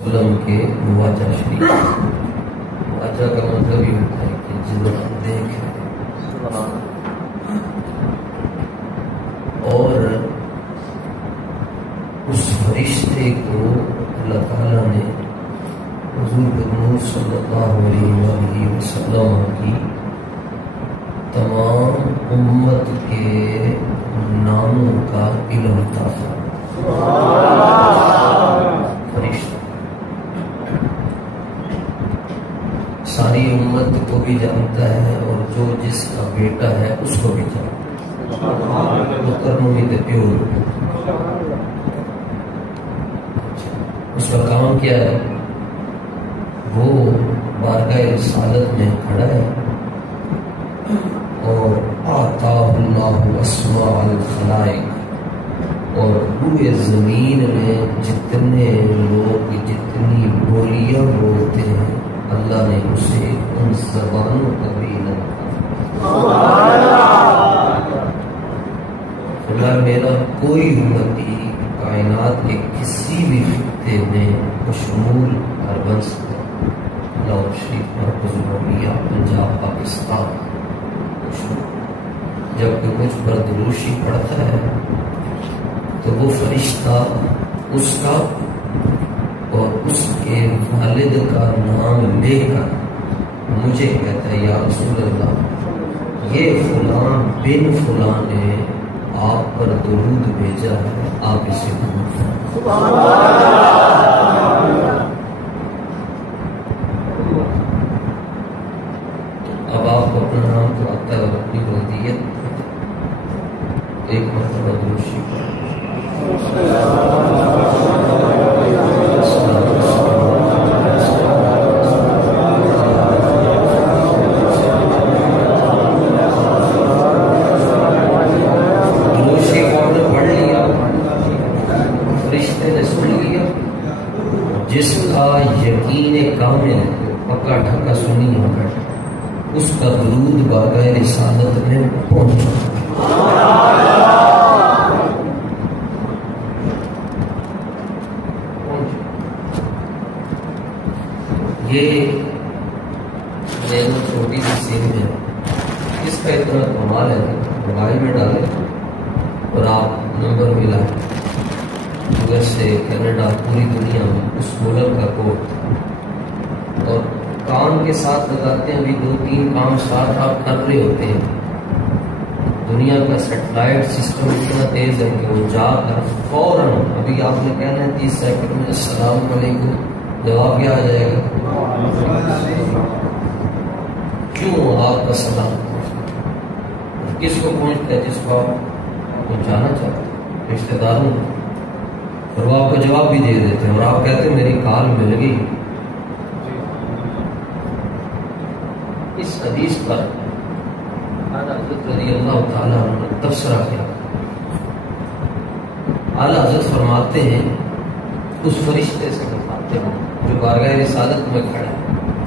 علم کے مواجہ شریف. مواجہ کا مطلب یہ ہوتا ہے کہ جنہیں ہم دیکھ رہے اور اس فرشتے کو اللہ تعالیٰ نے حضور نور صلی اللہ علیہ وسلم کی تمام امت کے ناموں کا علم عطا فرمایا. فرشتہ ساری امت کو بھی جانتا ہے اور جو جس کا بیٹا ہے اس کو بھی جانتا ہے. وہ کرنوں میں پیور اس کا کام کیا ہے؟ وہ بارگاہ رسالت میں کھڑا ہے اور آتا اللہ اسماء الخلائق، اور پورے زمین میں جتنے لوگ جتنی بولیاں بولتے ہیں اللہ نے اسے ان زبانوں کا بھی علم دیا. میرا کوئی امتی کائنات کے کسی بھی خطے میں بشمول اربن سے لاہور شریف مرکز العربیہ پنجاب پاکستان جب کوئی کچھ بردروشی پڑھتا ہے تو وہ فرشتہ اس کا اور اس کے والد کا نام لے کر مجھے کہتا ہے یا رسول اللہ یہ فلاں بن فلاں نے آپ پر درود بھیجا ہے، آپ اسے قبول فرمائیں. اب آپ کو اپنا نام تو آتا ہے اور اپنی بلدیت ایک مرتبہ دوشی جس کا یقین کامل پکا ڈھکا سنی ہوگا اس کا درود بارگاہ رسالت میں پہنچا. یہ چھوٹی سی سیم ہے، اس کا اتنا کمال ہے موبائل میں ڈالے اور آپ نمبر ملا ادھر سے کینیڈا پوری دنیا میں اس ملک کا کوڈ اور کام کے ساتھ لگاتے ہیں. ابھی 2-3 کام ساتھ آپ کر رہے ہوتے ہیں. دنیا کا سیٹلائٹ سسٹم اتنا تیز ہے کہ وہ جا کر فوراً ابھی آپ نے کہنا ہے 30 سیکنڈ میں السلام علیکم، جواب کیا آ جائے گا؟ کیوں آپ کا سلام کس کو پہنچتا ہے؟ جس کو آپ پہنچانا چاہتے ہیں، رشتے داروں کو، اور وہ آپ کو جواب بھی دے دیتے ہیں اور آپ کہتے ہیں میری کال مل گئی. اس حدیث پر اعلیٰ حضرت رضی اللہ تعالیٰ عنہ نے تبصرہ کیا. اعلیٰ حضرت فرماتے ہیں اس فرشتے سے بتاتے ہیں جو بارگاہ رسالت میں کھڑا ہے،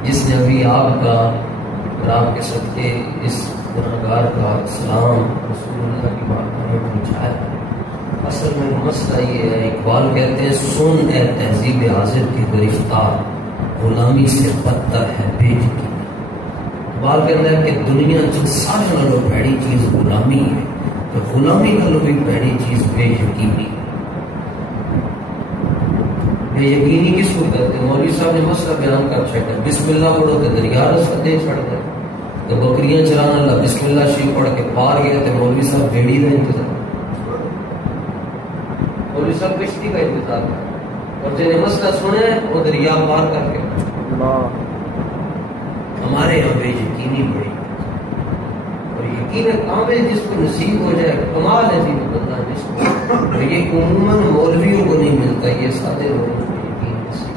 جس نے ابھی آپ کا اور آپ کے صدقے اس گنہگار کا سلام رسول اللہ کی بارگاہ میں پہنچایا. اصل میں مسئلہ یہ ہے، اقبال کہتے ہیں سن اے تہذیب حاضر کی گرفتار، غلامی سے بدتر ہے بے یقینی. اقبال کہتا ہے کہ دنیا کی سارے نالوں پیڑی چیز غلامی ہے، تو غلامی نالوں بھی پیڑی چیز بے یقینی. بے یقینی کس کو کہتے ہیں؟ مولوی صاحب نے مسئلہ بیان کر چھٹا، بسم اللہ پڑھو تو دریا رسا دے چھڑ گئے، تو بکریاں چلانا اللہ بسم اللہ شریف پڑھ کے پار گئے تو مولوی صاحب بیڑی کا انتظار، مولوی صاحب کشتی کا انتظار کر، اور جنہیں مسئلہ سنے وہ دریا پار کر کے. ہمارے یہاں بے یقینی بڑی اور یقین کامل جس کو نصیب ہو جائے کمال ہے جی بندہ جس کو، یہ عموماً مولویوں کو نہیں ملتا، یہ سادے لوگوں کو یقین نصیب.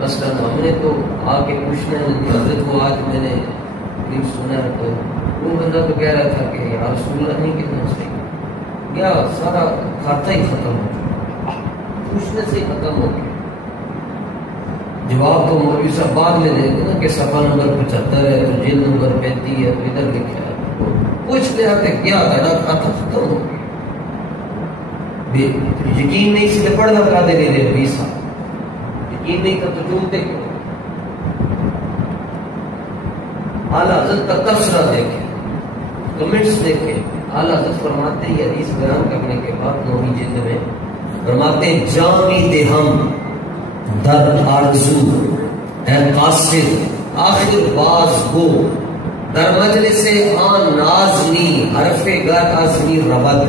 مثلا ہم نے تو آ کے پوچھنا حضرت کو آج میں نے سنا ہے تو وہ بندہ تو کہہ رہا تھا کہ یا رسول اللہ نہیں کہنا چاہیے، یا سارا کھاتا ہی ختم ہو گیا، پوچھنے سے ہی ختم ہو گیا. جواب تو مولوی صاحب بعد میں دے نا کہ صفحہ نمبر 75 ہے تو جلد نمبر 35 ہے تو ادھر لکھا ہے، پوچھ لیا کہ کیا تھا کھاتا ختم ہو گیا. یقین نہیں سی تو پڑھنا کا دے دے 20 سال، یقین نہیں تھا تو ڈھونڈتے کیوں؟ اعلیٰ حضرت کا تبصرہ دیکھیں، کمنٹس دیکھیں. اعلیٰ حضرت فرماتے ہیں، یہ حدیث بیان کرنے کے بعد 9ویں جلد میں فرماتے ہیں، جامی ہم در آرزو اے قاصد آخر باز گو در مجلس آن نازنی حرف گر آزنی ربد.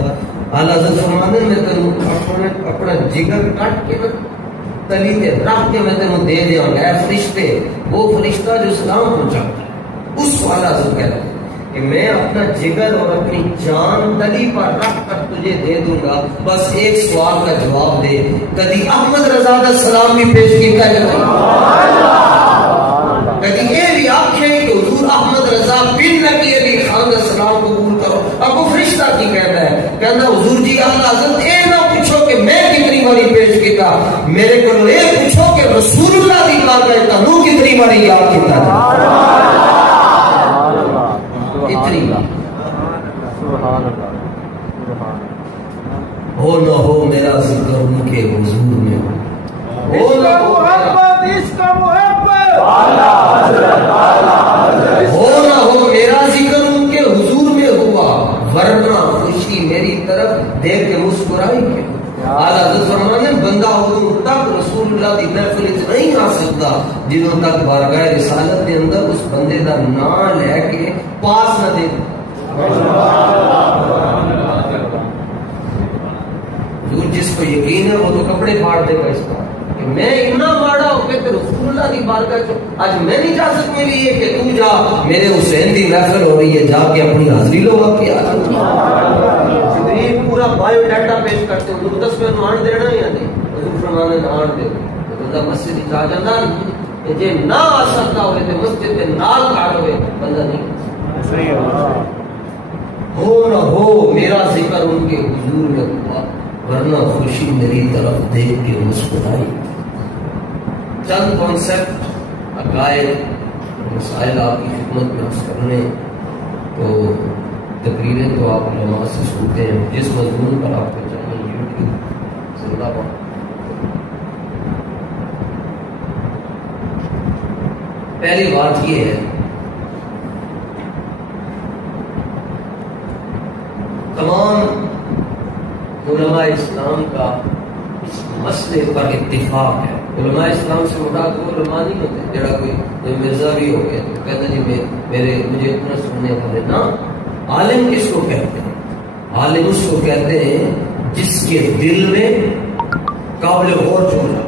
اعلیٰ حضرت فرماتے ہیں، میں تینوں اپنا جگر کٹ کے تلی تے رکھ کے میں تینوں دے دیا ہوں. اے فرشتے، وہ فرشتہ جو سلام پہنچاتا ہے اس کو اعلیٰ حضرت کہتے ہیں کہ میں اپنا جگر اور اپنی جان تلی پر رکھ کر تجھے دے دوں گا، بس ایک سوال کا جواب دے. کدی احمد رضا دا سلام بھی پیش کیتا ہے، کدی یہ بھی آنکھیں کہ حضور احمد رضا بن نبی علی خان دا سلام قبول کرو. اب وہ فرشتہ کی کہتا ہے، کہتا حضور جی اعلیٰ حضرت اے نہ پوچھو کہ میں کتنی باری پیش کیتا، میرے کو یہ پوچھو کہ رسول اللہ دی بات ہے تنو کتنی باری یاد کیتا ہے. اتنی ہو نہ ہو میرا ذکر ان کے حضور میں ہو نہ ہو میرا ذکر ان کے حضور میں ہوا، ورنہ خوشی میری طرف دیکھ کے مسکرائی کیا. اعلیٰ حضرت فرمانے بندہ ادوں تک رسول اللہ دی محفل وچ نہیں آ سکتا جدوں تک بارگاہ رسالت دے اندر اس بندے دا نام لے کے پاس نہ دے. جس کو یقین ہے وہ تو کپڑے پھاڑ دے گا اس کا کہ میں اتنا ماڑا ہو کے رسول اللہ دی بارگاہ چ آج میں نہیں جا سکنے لیے کہ تو جا، میرے حسین دی محفل ہو رہی ہے، جا کے اپنی حاضری لگا کے آ جا. پورا بایو ڈاٹا پیش کرتے ہیں، حضور 10 میں آن دینا یا نہیں، حضور فرمانے آن دے بندہ مسجد آ جانا. جے نہ آ سکتا ہوئے تو مسجد کے نال کھڑ ہوئے بندہ نہیں ہو نہ ہو میرا ذکر ان کے حضور میں ہوا، ورنہ خوشی میری طرف دیکھ کے مسکرائی. چند کانسیپٹ عقائد مسائل آپ کی خدمت میں عرض کرنے، تو تقریریں تو آپ علماء سے سنتے ہیں، جس مضمون پر آپ کو چاہیے یوٹیوب زندہ باد. پہلی بات یہ ہے، تمام علماء اسلام کا اس مسئلے پر اتفاق ہے. علماء اسلام سے مراد وہ علماء نہیں ہوتے جڑا کوئی مرزا بھی ہو گیا تو کہتا جی مجھے اتنا سننے والے نا. عالم کس کو کہتے ہیں؟ عالم اس کو کہتے ہیں جس کے دل میں قابل غور جملہ.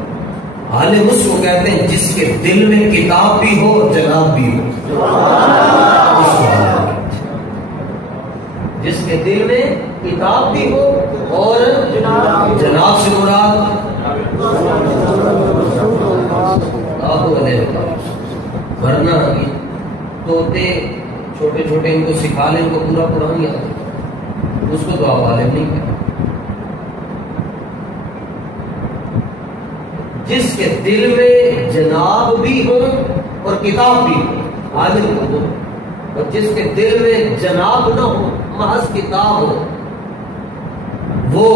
عالم اس کو کہتے ہیں جس کے دل میں کتاب بھی ہو اور جناب بھی ہو. جس کے دل میں کتاب بھی ہو اور جناب سے مراد ورنہ طوطے چھوٹے چھوٹے ان کو سکھا لیں، ان کو پورا قرآن یاد ہے، اس کو تو آپ عالم نہیں کہتے. جس کے دل میں جناب بھی ہو اور کتاب بھی ہو عالم کو دو، اور جس کے دل میں جناب نہ ہو محض کتاب ہو وہ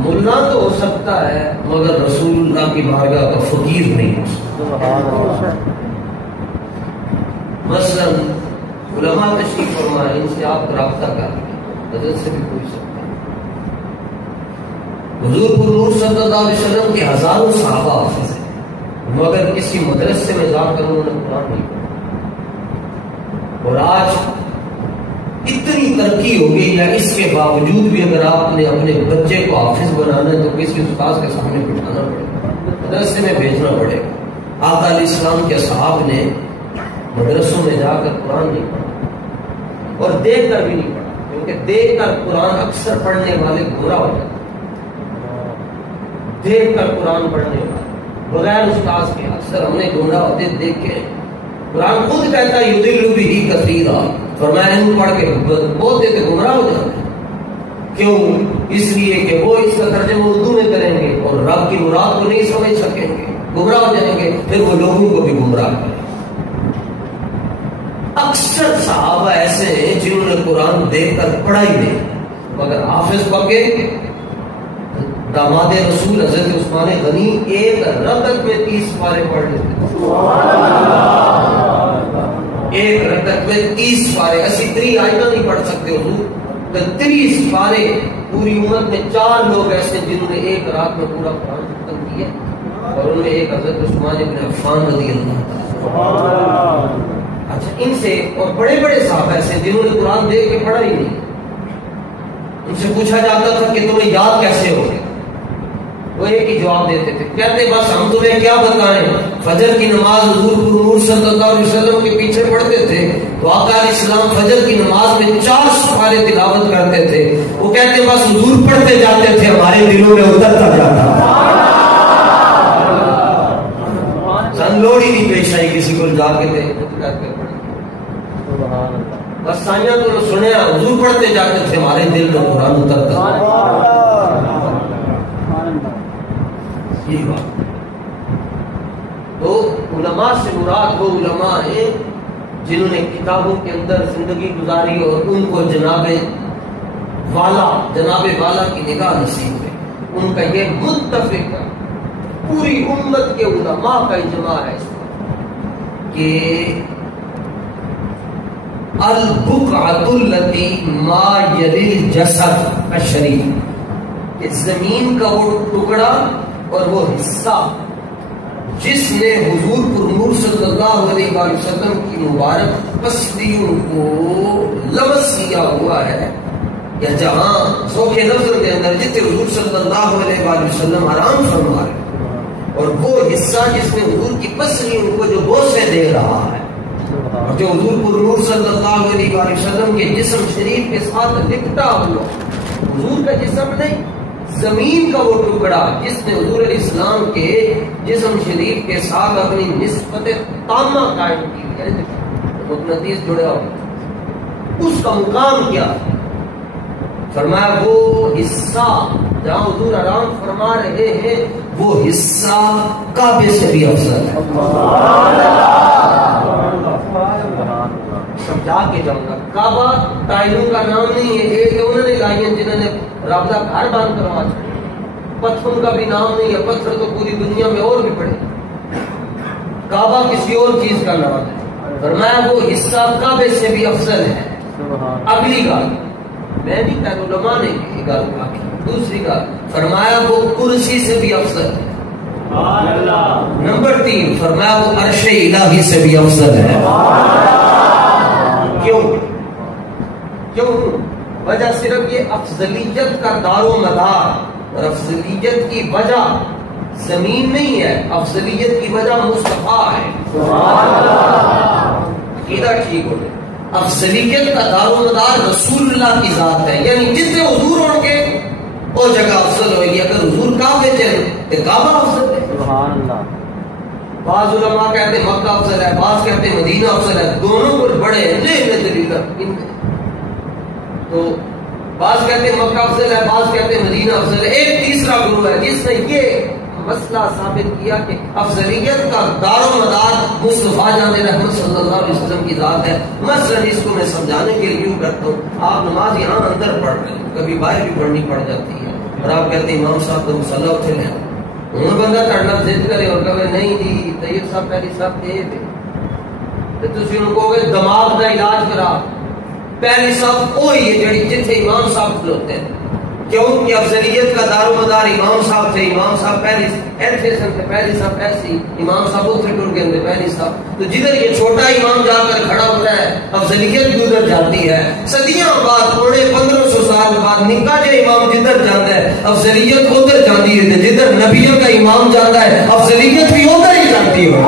ملا تو ہو سکتا ہے مگر رسول اللہ کی بارگاہ کا فقیر نہیں ہو سکتا. مثلا علماء تشریف فرمائے، ان سے آپ رابطہ کر لیں، حضرت سے بھی پوچھ سکتے ہیں. حضور پر صلی اللہ علیہ وسلم کے ہزاروں صحابہ حافظ ہیں، مگر کسی مدرسے میں جا کر انہوں نے قرآن نہیں پڑھا. اور آج اتنی ترقی ہو گئی ہے، اس کے باوجود بھی اگر آپ نے اپنے بچے کو حافظ بنانا ہے تو کسی استاد کے سامنے بٹھانا پڑے گا، مدرسے میں بھیجنا پڑے گا. آقا علیہ السلام کے صحابہ نے مدرسوں میں جا کر قرآن نہیں پڑھا اور دیکھ کر بھی نہیں پڑھا، کیونکہ دیکھ کر قرآن اکثر پڑھنے والے گمراہ ہو جاتے ہیں. دیکھ کر قرآن پڑھنے والے بغیر استاد کے اکثر ہم نے گمراہ ہوتے دیکھے. قرآن خود کہتا ہے یضل بہ کثیرا، فرمایا ان پڑھ کے بولتے تھے گمراہ ہو جاتے ہیں. کیوں؟ اس لیے کہ وہ اس کا ترجمہ اردو میں کریں گے اور رب کی مراد کو نہیں سمجھ سکیں گے، گمراہ ہو جائیں گے، پھر وہ لوگوں کو بھی گمراہ کریں. اکثر صحابہ ایسے ہیں جنہوں نے قرآن دیکھ کر پڑھا ہی نہیں، مگر حافظ پکے داماد رسول حضرت عثمان غنی ایک رکعت میں 30 پارے پڑھ لیتے تھے. ایک رکعت میں 30 پارے. اسی 3 آیتیں نہیں پڑھ سکتے حضور، تو 30 پارے. پوری امت میں 4 لوگ ایسے جنہوں نے ایک رات میں پورا قرآن ختم کیا، اور ان میں ایک حضرت عثمان ابن عفان رضی اللہ عنہ. اچھا، ان سے اور بڑے بڑے صحابہ ایسے جنہوں نے قرآن دیکھ کے پڑھا ہی نہیں. ان سے پوچھا جاتا تھا کہ تمہیں یاد کیسے ہو گیا؟ وہ ایک ہی جواب دیتے تھے، کہتے بس ہم تمہیں کیا بتائیں، فجر کی نماز حضور نور صلی اللہ علیہ وسلم کے پیچھے پڑھتے تھے تو آقا علیہ السلام فجر کی نماز میں 4 سپارے تلاوت کرتے تھے. وہ کہتے بس حضور پڑھتے جاتے تھے، ہمارے دلوں میں اترتا جاتا. سن لوڑی نہیں پیش آئی کسی کو جا کے دے بس سائیاں تو سنیا، حضور پڑھتے جاتے تھے، ہمارے دل میں قرآن اترتا. تو علماء سے مراد وہ علماء ہیں جنہوں نے کتابوں کے اندر زندگی گزاری اور ان کو جناب والا کی نگاہ نصیب ہے. ان کا یہ متفق پوری امت کے علماء کا اجماع ہے کہ البقعۃ التی ما یلی الجسد الشریف، کہ زمین کا وہ ٹکڑا اور وہ حصہ جس نے حضور پر نور صلی اللہ علیہ وآلہ وسلم کی مبارک پسلیوں کو لمس کیا ہوا ہے، یا جہاں ذوق نظر کے اندر جتنے حضور صلی اللہ علیہ وآلہ وسلم آرام فرما رہے، اور وہ حصہ جس میں حضور کی پسلیوں کو جو بوسے دے رہا ہے، اور جو حضور پر نور صلی اللہ علیہ وآلہ وسلم کے جسم شریف کے ساتھ لپٹا ہوا، حضور کا جسم نہیں، زمین کا وہ ٹکڑا جس نے حضور علیہ السلام کے جسم شریف کے ساتھ اپنی نسبت تامہ قائم کی ہے، مقناطیس جڑا ہوا، اس کا مقام کیا ہے؟ فرمایا وہ حصہ جہاں حضور آرام فرما رہے ہیں وہ حصہ کعبے سے بھی افضل ہے. سمجھا کے جاؤں گا، کعبہ ٹائلوں کا نام نہیں ہے، ایک انہوں نے لائی ہیں جنہوں نے رابطہ گھر باندھ کروا چکے. پتھروں کا بھی نام نہیں ہے، پتھر تو پوری دنیا میں اور بھی پڑے. کعبہ کسی اور چیز کا نام ہے. فرمایا وہ حصہ کعبے سے بھی افضل ہے. اگلی گال میں نہیں کہہ رہا، علماء نے یہ گال کہا. دوسری گال فرمایا وہ کرسی سے بھی افضل ہے. نمبر 3 فرمایا وہ عرش الہی سے بھی افضل ہے. کیوں؟ وجہ صرف یہ افضلیت کا دار و مدار، اور افضلیت کی وجہ زمین نہیں ہے، افضلیت کی وجہ مصطفیٰ ہے. عقیدہ ٹھیک ہو گیا. افضلیت کا دار و مدار رسول اللہ کی ذات ہے، یعنی جتنے حضور ہوں گے وہ جگہ افضل ہوگی. اگر حضور کعبے چلے تو کعبہ افضل ہے. سبحان اللہ. بعض علماء کہتے ہیں مکہ افضل ہے، بعض کہتے ہیں مدینہ افضل ہے. دونوں کو بڑے دلیل. تو بعض کہتے ہیں مکہ افضل ہے، بعض کہتے ہیں مدینہ افضل ہے. ایک تیسرا گروہ ہے جس نے یہ مسئلہ ثابت کیا کہ افضلیت کا دار و مدار مصطفیٰ جان رحمت صلی اللہ علیہ وسلم کی ذات ہے. مثلا اس کو میں سمجھانے کے لیے کرتا ہوں، آپ نماز یہاں اندر پڑھ رہے ہیں، کبھی باہر بھی پڑھنی پڑ جاتی ہے، اور آپ کہتے ہیں امام صاحب تو مصلی اٹھے لیں، ہوں بندہ تڑنا ضد کرے اور کہے نہیں جی طیب صاحب پہلی صاحب دے دے، تو تسی ان کو کہ دماغ کا علاج کرا. پہلی صاحب وہی ہے جڑی جتنے امام صاحب کھلوتے ہیں. کیوں کہ افضلیت کا دار و مدار امام صاحب تھے. امام صاحب پہلی ایسے تھے، پہلی صاحب ایسی، امام صاحب اتنے ٹر گئے پہلی صاحب. تو جدھر یہ چھوٹا امام جا کر کھڑا ہوتا ہے افضلیت بھی ادھر جاتی ہے. صدیاں بعد 1500 سال بعد نکا جو امام جدھر جاتا ہے افضلیت ادھر جاتی ہے. جدھر نبیوں کا امام جاتا ہے افضلیت بھی ادھر ہی جاتی ہے.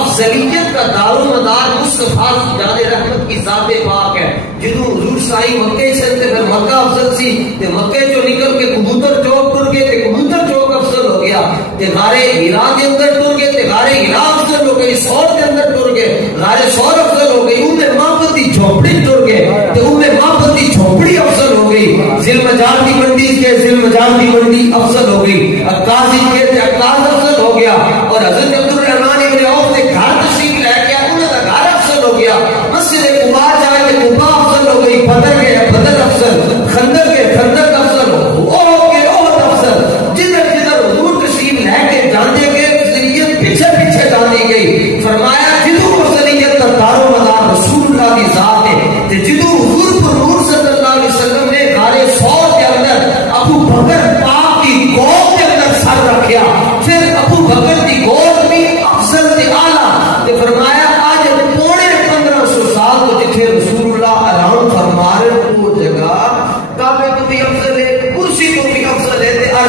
افضلیت کا دار و مدار مصطفیٰ جان رحمت کی ذات پاک ہے. جدوں حضور سائی مکے سے تے پھر مکہ افضل سی تے مکے چوں نکل کے کبوتر چوک ٹر گئے تے کبوتر چوک افضل ہو گیا. تے غار ہرا کے اندر ٹر گئے تے غار ہرا افضل ہو گئی. سور کے اندر ٹر گئے غار سور افضل ہو گئی. محبت کی جھوپڑی ٹر گئے تے محبت کی جھوپڑی افضل ہو گئی. ذوالمجال کی منڈی کے ذوالمجال کی منڈی افضل ہو گئی. عکاظ کے تے عکاظ افضل ہو گیا. اور حضرت عبد الرحمن ابن عوف نے گھر تشریف لے کے انہوں کا گھر افضل ہو گیا. مسجد قباء جائے تے قباء افضل ہو گئی. بدر کے بدر افضل، خندق کے خندق افضل ہو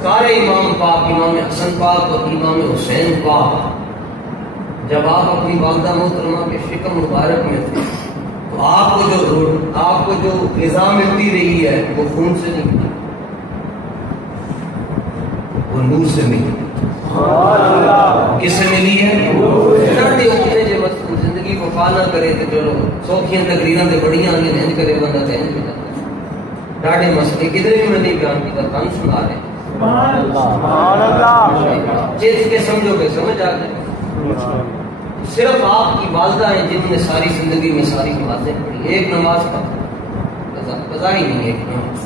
سرکار امام پاک امام حسن پاک اور امام حسین پاک جب آپ اپنی والدہ محترمہ کے شکم مبارک میں تھے تو آپ کو جو غذا ملتی رہی ہے وہ خون سے نہیں ملی، وہ نور سے ملی۔ کس سے ملی ہے؟ ڈاڈے اپنے جو زندگی کو پانا کرے تو چلو سوکھیاں تقریراں تے بڑیاں آگے نہیں کرے بندہ تے نہیں جاتا۔ ڈاڈے مسئلے کدھر بھی میں نہیں بیان کیتا، کان سنا رہے جس کے سمجھو گے سمجھ آ جائے۔ صرف آپ کی والدہ ہیں جنہوں نے ساری زندگی میں ساری نمازیں پڑھی، ایک نماز قضا ہی نہیں ایک نماز۔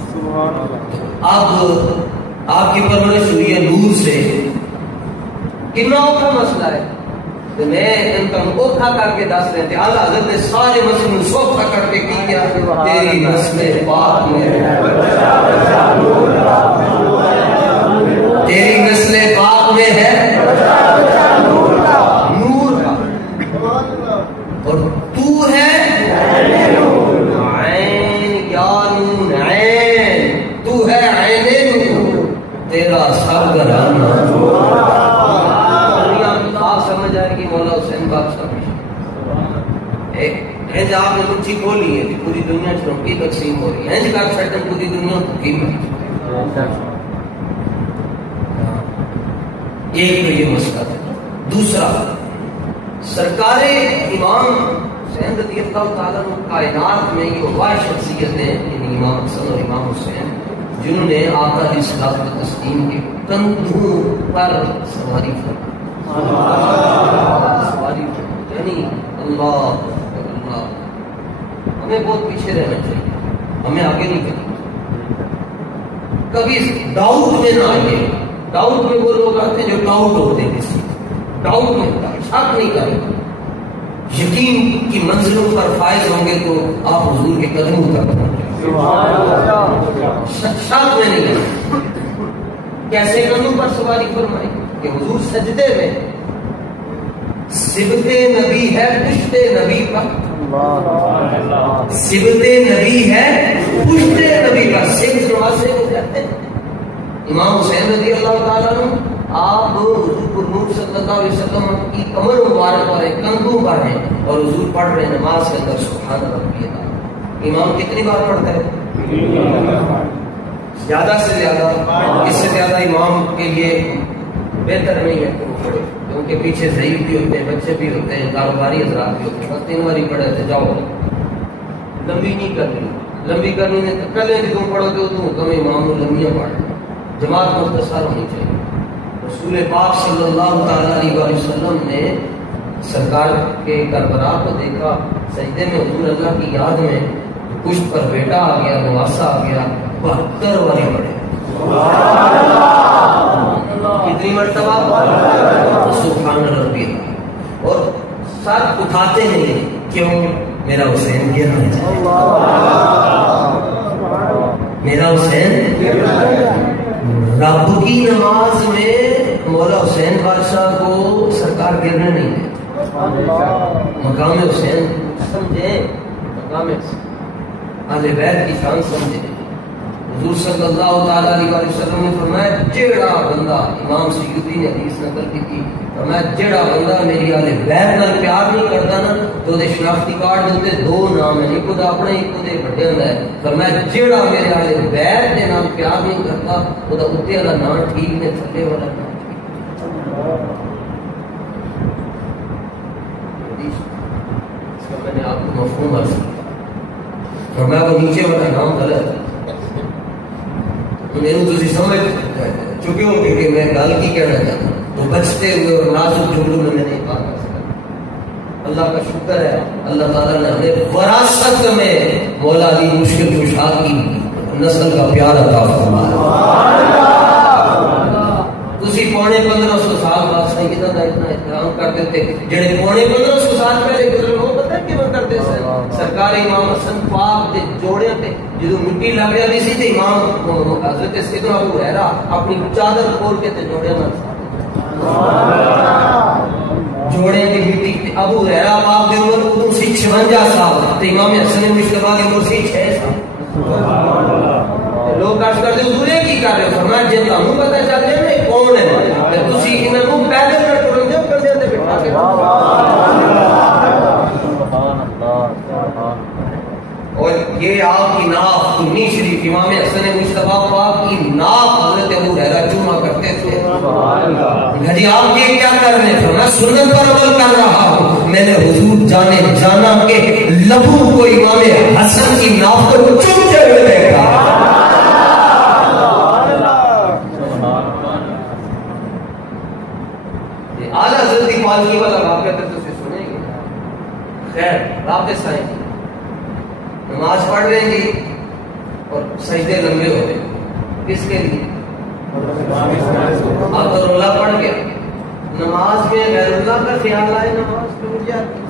اب آپ کی پرورش ہوئی ہے نور سے، کتنا اوکھا مسئلہ ہے تو میں ان کا اوکھا کر کے دس رہے تھے۔ اعلیٰ حضرت نے سارے مسئلے سوکھا کر کے کی کیا، تیری نسل پاک میں تیری نسل پاک میں ہے نور کا، اور تو ہے عین یا نون عین، تو ہے عین نور، تیرا سب گھرانا سمجھ آئے گی۔ مولا حسین باپ صاحب ایک آپ نے مٹھی کھولی ہے پوری دنیا چونکی تقسیم ہو رہی ہے، کر سکتے پوری دنیا ایک تو یہ مسئلہ ہے۔ دوسرا، سرکار امام حسین رضی اللہ تعالیٰ کائنات میں یہ واحد شخصیت ہے یعنی امام حسن اور امام حسین جنہوں نے آقا علیہ الصلوۃ والتسلیم کے کندھوں پر سواری فرمائی، یعنی اللہ اللہ۔ ہمیں بہت پیچھے رہنا چاہیے، ہمیں آگے نہیں کرنا چاہیے، کبھی ڈاؤٹ میں نہ آئیے۔ ڈاؤٹ میں وہ لوگ آتے ہیں جو ڈاؤٹ ہوتے ہیں، کسی ڈاؤٹ میں شک نہیں کریں، یقین کی منزلوں پر فائز ہوں گے تو آپ حضور کے قدموں تک پہنچیں۔ شک میں نہیں کریں۔ کیسے قدموں پر سواری فرمائی کہ حضور سجدے میں سبت نبی ہے پشت نبی پر، سبت نبی ہے پشت نبی پر، سبت نواسے ہو جاتے ہیں۔ امام حسین رضی اللہ تعالیٰ عنہ آپ حضور نور صلی اللہ علیہ وسلم کی کمر مبارک پر ہیں، کندھوں پر ہیں، اور حضور پڑھ رہے ہیں نماز کے اندر سبحان ربی اعلیٰ۔ امام کتنی بار پڑھتا ہے؟ زیادہ سے زیادہ، اس سے زیادہ امام کے لیے بہتر نہیں ہے کہ وہ پڑھے، کیونکہ پیچھے ضعیف بھی ہوتے ہیں، بچے بھی ہوتے ہیں، کاروباری حضرات بھی ہوتے ہیں۔ بس 3 بار ہی پڑھے تھے، جاؤ لمبی نہیں کرنی، لمبی کرنی نے پہلے بھی تم پڑھو گے تو حکم امام لمبیاں پڑھ، جماعت مختصر ہونی چاہیے۔ رسول پاک صلی اللہ تعالیٰ علیہ وسلم نے سرکار کے کربلا کو دیکھا، سجدے میں حضور اللہ کی یاد میں پشت پر بیٹا آ گیا، نواسا آ گیا، 72 والی پڑھے۔ کتنی مرتبہ؟ سبحان ربی، اور سر اٹھاتے نہیں، کیوں؟ میرا حسین گرنا چاہیے، میرا حسین۔ رب کی نماز میں مولا حسین بادشاہ کو سرکار گرنے نہیں ہے، مقام حسین سمجھیں، مقام اہل بیت کی شان سمجھیں۔ حضور صلی اللہ تعالیٰ علیہ وسلم نے فرمایا جیڑا بندہ، امام سیوطی نے حدیث نقل کی تھی، فرمایا جیڑا بندہ میری اہل بیت نال پیار نہیں کرتا نا تو دے شناختی کارڈ دے اوتے 2 نام ہیں، ایک دا اپنا ایک دے بڑے ہوندا ہے۔ فرمایا جیڑا میرے اہل بیت دے نال پیار نہیں کرتا او دا اوتے والا نام ٹھیک نے، تھلے والا نام ٹھیک۔ اس کا میں نے آپ کو مفہوم عرض کیا، فرمایا وہ نیچے والا نام غلط ہے، میرے تھی سمجھ چکے ہو کہ میں گل کی کہنا چاہتا ہوں، تو بچتے ہوئے اور نازک جملوں میں نہیں بات کر سکتا۔ اللہ کا شکر ہے اللہ تعالیٰ نے ہمیں وراثت میں مولا علی مشکل کشا کی نسل کا پیار عطا فرمایا۔ تسی 1500 سال بعد سیدہ دا اتنا احترام کرتے تھے، جڑے 1500 سال پہلے گزرے وہ پتہ کیوں کرتے تھے؟ سرکار امام حسن پاک دے جوڑے تے جدوں مٹی لگ جاتی سی تے امام حضرت سیدنا ابو ہریرہ اپنی چادر کھول کے تے جوڑے نال جوڑے کی مٹی تے ابو ہریرہ پاک دی عمر ادوں سی 56 سال تے امام حسن مصطفی دی عمر سی 6 سال۔ لوگ عرض کرتے حضور کی کر رہے ہو؟ فرمایا جے تانوں پتہ چل جائے نا کون ہے تے تسی انہاں نوں پیدل نہ ٹرن دیو کندھے تے بٹھا کے اور یہ آپ کی ناف کنی شریف امام حسن مصطفیٰ پاک کی ناف حضرت ابو ہریرہ چوما کرتے تھے. جی آپ یہ کیا کر رہے تھے؟ میں سنت پر عمل کر رہا ہوں. میں نے حضور جانا کہ لبوں کو امام حسن کی ناف کو چومتے ہوئے دیکھا. اعلیٰ حضرت کی پالکی والا واقعہ تو تجھے سنیں گے. خیر واپس آئیں گے. نماز پڑھ رہے جی اور سجدے لمبے ہو رہے. کس کے لیے؟ اب رولا پڑھ گیا. نماز میں غیر اللہ کا خیال آئے نماز ٹوٹ جاتی.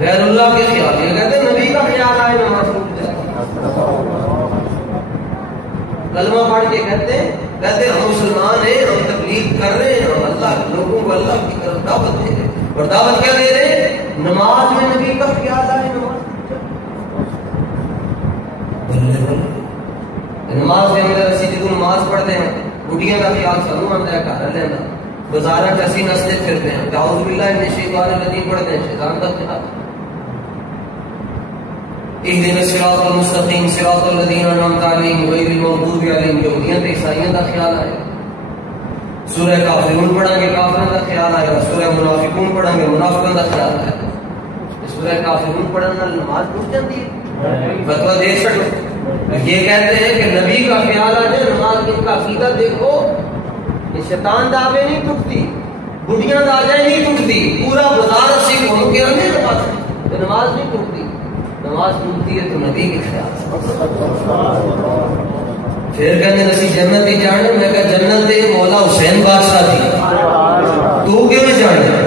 غیر اللہ کے خیال یہ کہتے نبی کا خیال آئے نماز ٹوٹ جاتی. کلمہ پڑھ کے کہتے ہم مسلمان ہیں, ہم تبلیغ کر رہے ہیں, ہم اللہ لوگوں کو اللہ کی طرف دعوت دے رہے ہیں. اور دعوت کیا دے رہے ہیں؟ نماز میں نبی کا خیال آئے نماز. نماز کے اندر اسی جدوں نماز پڑھتے ہیں بڑھیاں کا خیال سانوں آتا ہے گھر لینا بازاراں وچ اسی نستے پھرتے ہیں اعوذ باللہ من الشیطان الرجیم پڑھتے ہیں شیطان کا خیال. اهدنا الصراط المستقیم صراط الذین انعمت علیہم غیر المغضوب علیہم یہودیاں تے عیسائیاں کا خیال آئے. سورہ کافرون پڑھیں گے کافروں کا خیال آئے گا. سورہ منافقون پڑھیں گے منافقوں کا خیال آئے گا. سورہ کافرون پڑھنے نال نماز ٹوٹ جاتی ہے. فتویٰ دے چھڑو. یہ کہتے ہیں کہ نبی کا خیال آ جائے نماز ان کا عقیدہ دیکھو. یہ شیطان دعوے نہیں ٹوٹتی, بڑھیاں دعوے نہیں ٹوٹتی, پورا بازار سے گھوم کے آنے نماز نہیں ٹوٹتی. نماز ٹوٹتی ہے تو نبی کے خیال سے. پھر کہنے نسی جنت ہی جانے. میں کہا جنت دے مولا حسین بادشاہ تھی تو کیوں نہیں جانے.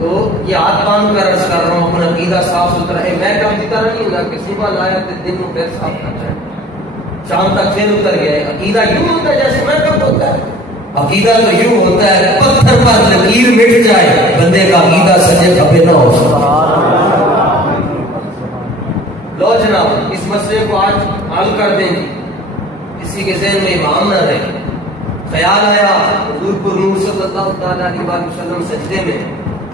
تو یہ ہاتھ باندھ کر عرض کر رہا ہوں اپنا عقیدہ صاف ستھرا ہے. میں کام کی طرح نہیں ہوتا کہ صبح لایا تو دن میں پھر صاف کرتا ہے شام تک پھر اتر گیا. عقیدہ یوں ہوتا ہے جیسے میں کب ہوتا ہے. عقیدہ تو یوں ہوتا ہے پتھر پر لکیر مٹ جائے بندے کا عقیدہ سجے کھبے نہ ہو سکتا. لو جناب اس مسئلے کو آج حل کر دیں گے. کسی کے ذہن میں امام نہ رہے. خیال آیا حضور پر نور صلی اللہ علیہ وسلم سجدے میں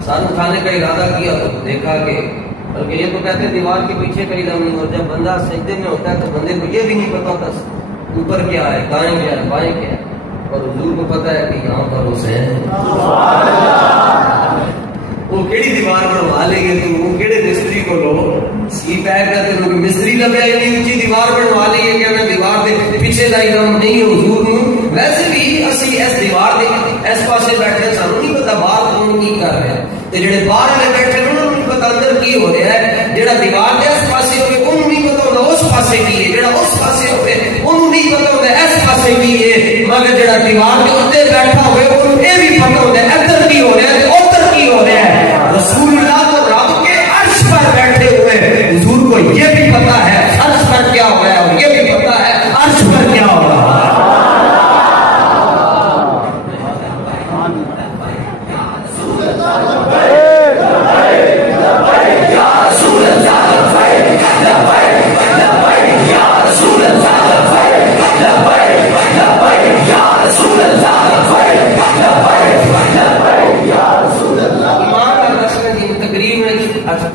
سر اٹھانے کا ارادہ کیا تو دیکھا کہ بلکہ یہ تو کہتے ہیں دیوار کے پیچھے کا علم نہیں. اور جب بندہ سجدے میں ہوتا ہے تو بندے کو یہ بھی نہیں پتا ہوتا اوپر کیا ہے دائیں کیا ہے بائیں کیا ہے. اور حضور کو پتا ہے کہ یہاں پر حسین وہ کیڑی دیوار بنوا لیں گے تو وہ کیڑے مستری کو لو سی پیک کرتے ہیں مستری لگا یعنی اونچی دیوار بنوا لیں گے کیا میں دیوار دے پیچھے کا علم نہیں حضور نوں. ویسے بھی اسی اس دیوار دے اس پاسے بیٹھے سانوں نہیں پتا باہر کون کی کر رہا ہے تے جڑے باہر والے بیٹھے انہوں نہیں پتا اندر کی ہو رہا ہے. جڑا دیوار دے اس پاسے ہوئے انہوں نہیں پتا ہوتا اس پاسے کی ہے. جڑا اس پاسے ہوئے انہوں نہیں پتا ہوتا اس پاسے کی ہے. مگر جڑا دیوار کے اوتے بیٹھا ہوئے انہوں یہ بھی پتا ہوتا ہے ادھر کی ہو رہا ہے تے ادھر کی ہو رہا ہے. رسول اللہ تو رب کے عرش پر بیٹھے ہوئے حضور کو یہ بھی پتا ہے عرش پر کیا ہو رہا ہے اور یہ بھی پتا ہے عرش پر کیا ہو رہا ہے.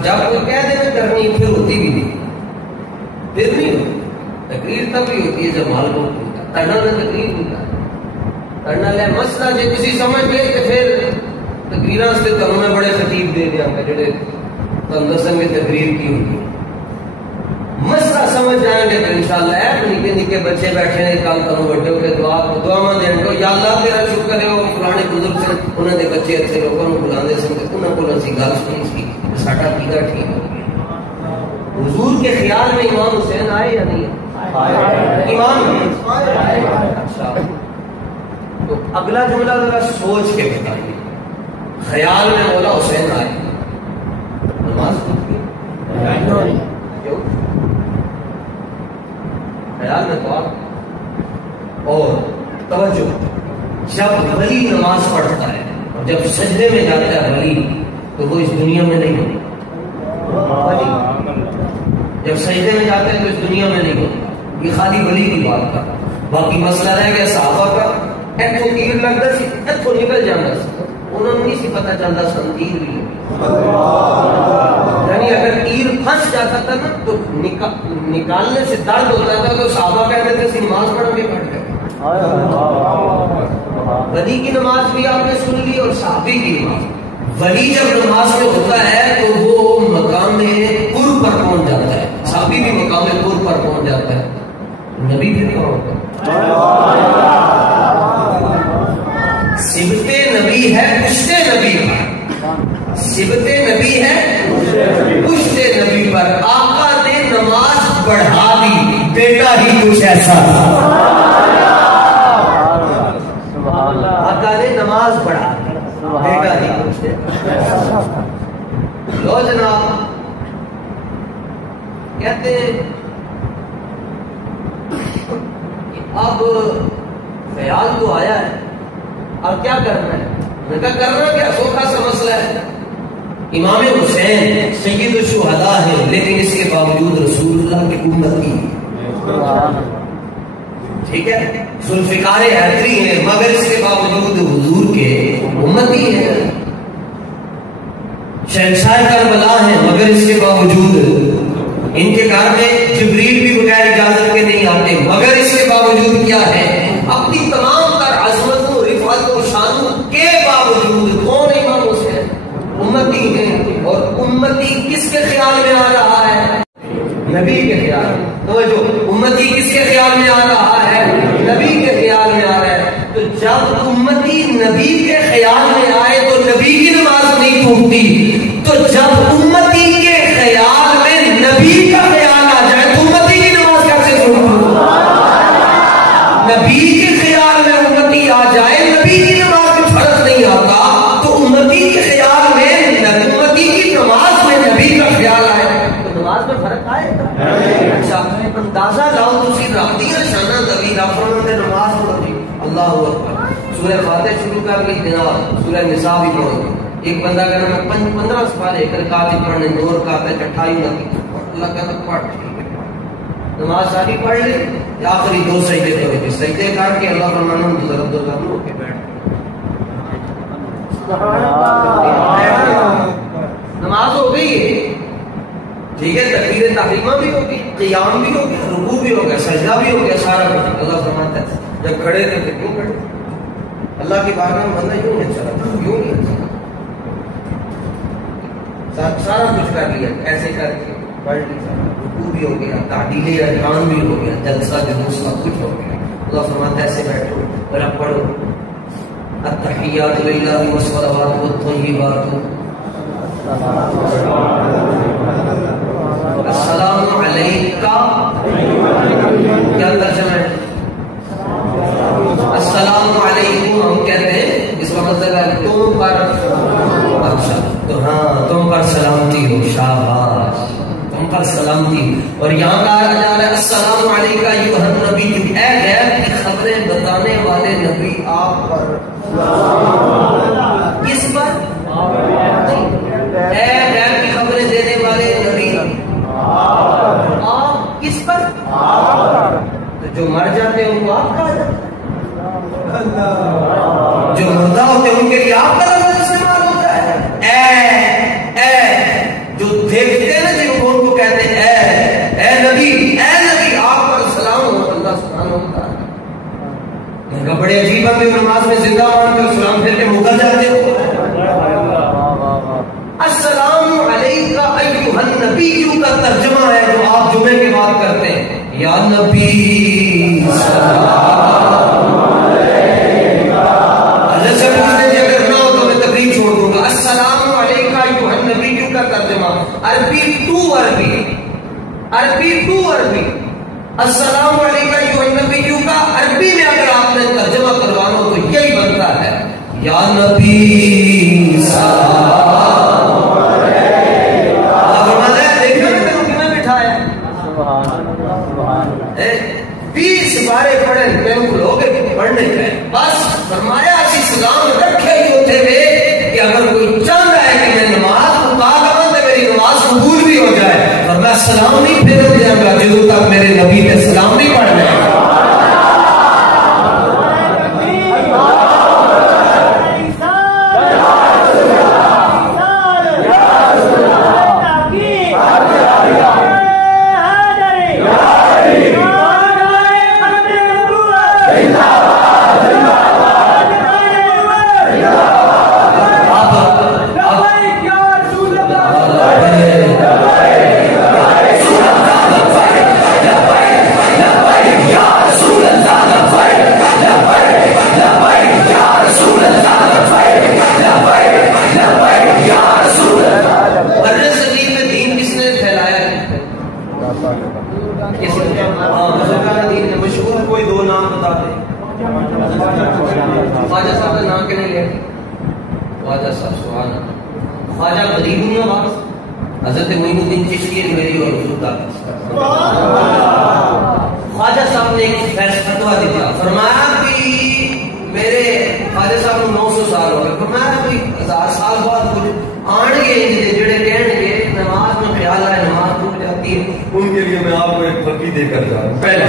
جب کوئی کہہ دے میں کرنی پھر ہوتی بھی نہیں. پھر نہیں ہوتی. تقریر تب بھی ہوتی ہے جب مال کو کرنا نہ تقریر ہوتا ہے کرنا لے مسئلہ جی کسی سمجھ گئے تو پھر تقریر سے تو ہمیں بڑے خطیب دے دیا جڑے تم دسن میں تقریر کی ہوتی ہے. مسئلہ سمجھ جائیں گے تو انشاءاللہ ہے. نکے نکے بچے بیٹھے ہیں کل تم بڑے ہو کے دعا دیں گے یا اللہ تیرا شکر ہے وہ فلانے بزرگ سے انہوں نے بچے اچھے لوگوں کو بلانے سے انہوں کو اسی گل سنی سی ساڈا عقیدہ ٹھیک ہو گیا. حضور کے خیال میں امام حسین آئے یا نہیں امام اچھا تو اگلا جملہ ذرا سوچ کے بتائیے. خیال میں مولا حسین آئے نماز ٹوٹ گئی کیوں خیال میں تو اور توجہ جب ولی نماز پڑھتا ہے اور جب سجدے میں جاتا ہے ولی تو وہ اس دنیا میں نہیں ہوتی. جب سجدے میں جاتے ہیں تو اس دنیا میں نہیں ہوتا. یہ خالی ولی کی بات کا. باقی مسئلہ رہ گیا صحابہ کا. ایتھوں تیر لگتا سی, ایتھوں نکل جانا سی, انہوں نے نہیں سی پتا چلتا سن تیر بھی لگی. یعنی اگر تیر پھنس جاتا تھا نا تو نکالنے سے درد ہوتا تھا, تو صحابہ کہتے تھے سی نماز پڑھو گے کٹ گئے. ولی کی نماز بھی آپ نے سن لی اور صحابی کی نماز. ولی جب نماز میں ہوتا ہے تو وہ مقام قرب پر پہنچ جاتا ہے, صحابی بھی مقام قرب پر پہنچ جاتا ہے. نبی بھی کہاں ہوتا ہے؟ صبت نبی ہے پشت نبی پر, صبت نبی ہے پشت نبی پر. آقا نے نماز بڑھا دی, بیٹا ہی کچھ ایسا تھا. آقا نے نماز بڑھا دی, بیٹا ہی کچھ ایسا. لو جناب کہتے ہیں اب خیال تو آیا ہے, اب کیا کرنا ہے؟ میں کہا کرنا کیا, سوکھا سا مسئلہ ہے. امام حسین سید الشہداء ہے, لیکن اس کے باوجود رسول اللہ کی امتی. ٹھیک ہے, ذوالفقار حیدری ہے, مگر اس کے باوجود حضور کے امتی ہے. شہنشاہ کربلا ہے, مگر اس کے باوجود ان کے گھر میں جبریل بھی بغیر اجازت کے نہیں آتے, مگر اس کے باوجود کیا ہے, اپنی تمام تر عظمتوں رفعتوں شانوں کے باوجود کون امام حسین امتی ہیں. اور امتی کس کے خیال میں آ رہا ہے؟ نبی کے خیال میں. تو جو امتی کس کے خیال میں آ رہا ہے؟ نبی کے خیال میں آ رہا ہے. تو جب امتی نبی کے خیال میں آئے تو نبی کی نماز نہیں ٹوٹتی, تو جب امتی کے خیال میں نبی کا خیال آ جائے تو امتی کی نماز کیسے ٹوٹتی؟ نبی کے خیال میں امتی آ جائے, نبی کی نماز میں فرق نہیں آتا, تو امتی کے خیال میں امتی کی نماز میں نبی کا خیال آئے تو نماز میں فرق آئے گا. اچھا اندازہ لاؤ تسی رات دی شانہ نبی رافروں نے نماز پڑھی. اللہ اکبر. سورہ فاتح شروع کر لی جناب, سورہ نساء بھی پڑھو. ایک بندہ کہنا میں 15 سپارے ایک رکعت پڑھنے, 2 رکعتیں چٹھائی نہ. اللہ کہتا پڑھ, نماز ساری پڑھ لی, آخری 2 سجدے پڑھ کے سجدے کر کے اللہ فرمانا ضرب دو کر لو کے بیٹھ. نماز ہو گئی ہے, ٹھیک ہے, تکبیر تحریمہ بھی ہوگی, قیام بھی ہو گیا, رکوع بھی ہو گیا, سجدہ بھی ہو گیا, سارا کچھ. اللہ فرماتا ہے جب کھڑے تھے تو کیوں کھڑے؟ اللہ کی بارگاہ میں بندہ یوں نہیں چلا, کیوں نہیں چلا, سارا کچھ کر لیا, ایسے کر کے پڑھ لیا, رکوع بھی ہو گیا, تعدیل ارکان بھی ہو گیا, جلسہ جلوس سب کچھ ہو گیا. اللہ فرماتا ہے ایسے بیٹھو اور اب پڑھو التحیات للہ والصلوات والطیبات السلام علیکہ. کیا ترجمہ ہے؟ السلام علیکم ہم کہتے ہیں, اس کا مطلب ہے تم پر, اچھا تو ہاں تم پر سلامتی ہو, شاباش تم پر سلامتی. اور یہاں کہا جا رہا ہے السلام علیکہ ایھا النبی, اے غیب کی خبریں بتانے والے نبی آپ پر. کس پر؟ اے غیب کی خبریں دینے والے نبی آپ کس پر؟ تو جو مر جاتے ہیں ان کو آپ کہا جاتا ہے, جو مردہ ہوتے ہیں ان کے لیے آپ کا لفظ استعمال ہوتا ہے. اے جو دیکھتے ہیں نا جن کو کہتے ہیں اے نبی آپ پر سلام ہو. اللہ سبحانہ و تعالیٰ میں کہا بڑے عجیب ہے, نماز میں زندہ مان کر سلام پھر کے مکر جاتے ہو. السلام علیکہ ایھا النبی کا ترجمہ ہے جو آپ جمعے کے بعد کرتے ہیں, یا نبی سلام علیکہ. حضرت سے پوچھتے ہیں اگر نہ ہو تو میں تقریر چھوڑ دوں گا. السلام علیکہ ایھا النبی کا ترجمہ عربی ٹو عربی السلام علیکہ ایھا النبی کا عربی میں اگر آپ نے ترجمہ کروانا ہو تو یہی بنتا ہے, یا نبی سلام علیکہ. دیکھنا میں تینوں کیوں بٹھایا, 20 بارے پڑھے تینوں لوگ پڑھنے پہ بس فرمایا اسی سلام رکھے ہی ہوتے ہوئے کہ اگر کوئی چاہتا ہے کہ میں نماز مقا کروں تو میری نماز قبول بھی ہو جائے, اور میں سلام نہیں پھیر دیا گا جدوں تک میرے نبی نے سلام نہیں پڑھنا ہے. خواجہ صاحب کا نام کہنے لیا خواجہ صاحب سبحان اللہ. خواجہ غریب نواز حضرت معین الدین چشتی میری اور حضور کا خواجہ صاحب نے ایک فتویٰ دیا. فرمایا کہ میرے خواجہ صاحب کو 900 سال ہو گئے. فرمایا کہ 1000 سال بعد کچھ آن گے جڑے کہن گے نماز میں خیال آئے نماز ٹوٹ جاتی ہے, ان کے لیے میں آپ کو ایک فقی دے کر جاؤں. پہلے